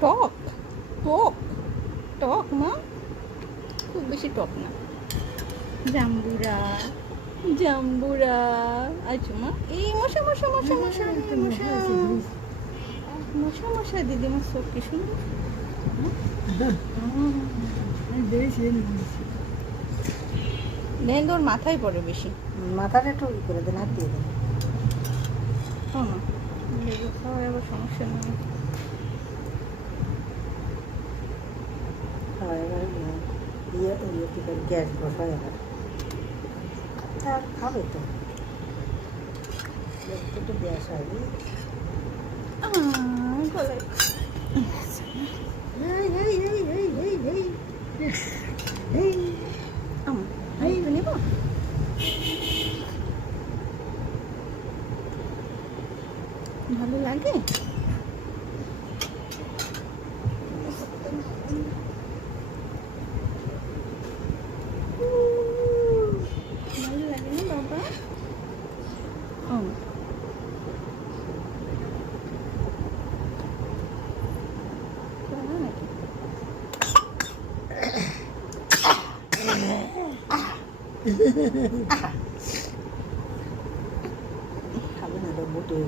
টক টক টক মা, খুব বেশি টক না। জাম্বুরা জাম্বুরা, আচ্ছা মা, এই মশা মশা মশা মশা মশা মশা মশা, দিদিমার চোখ কি সুন্দর। দেন তোর মাথায় পড়ে বেশি, মাথাটা একটু ই করে দেন, হাত দিয়ে দেন। আবার সমস্যা নেই। এবার ইয়ে কী করে গ্যাস বসায় এবার খাবে তো, একটু গ্যাস হবে। গলায় একটু নেব। ভালো লাগে, ভালো লাগে না বাবা? খাবে না তো মোটে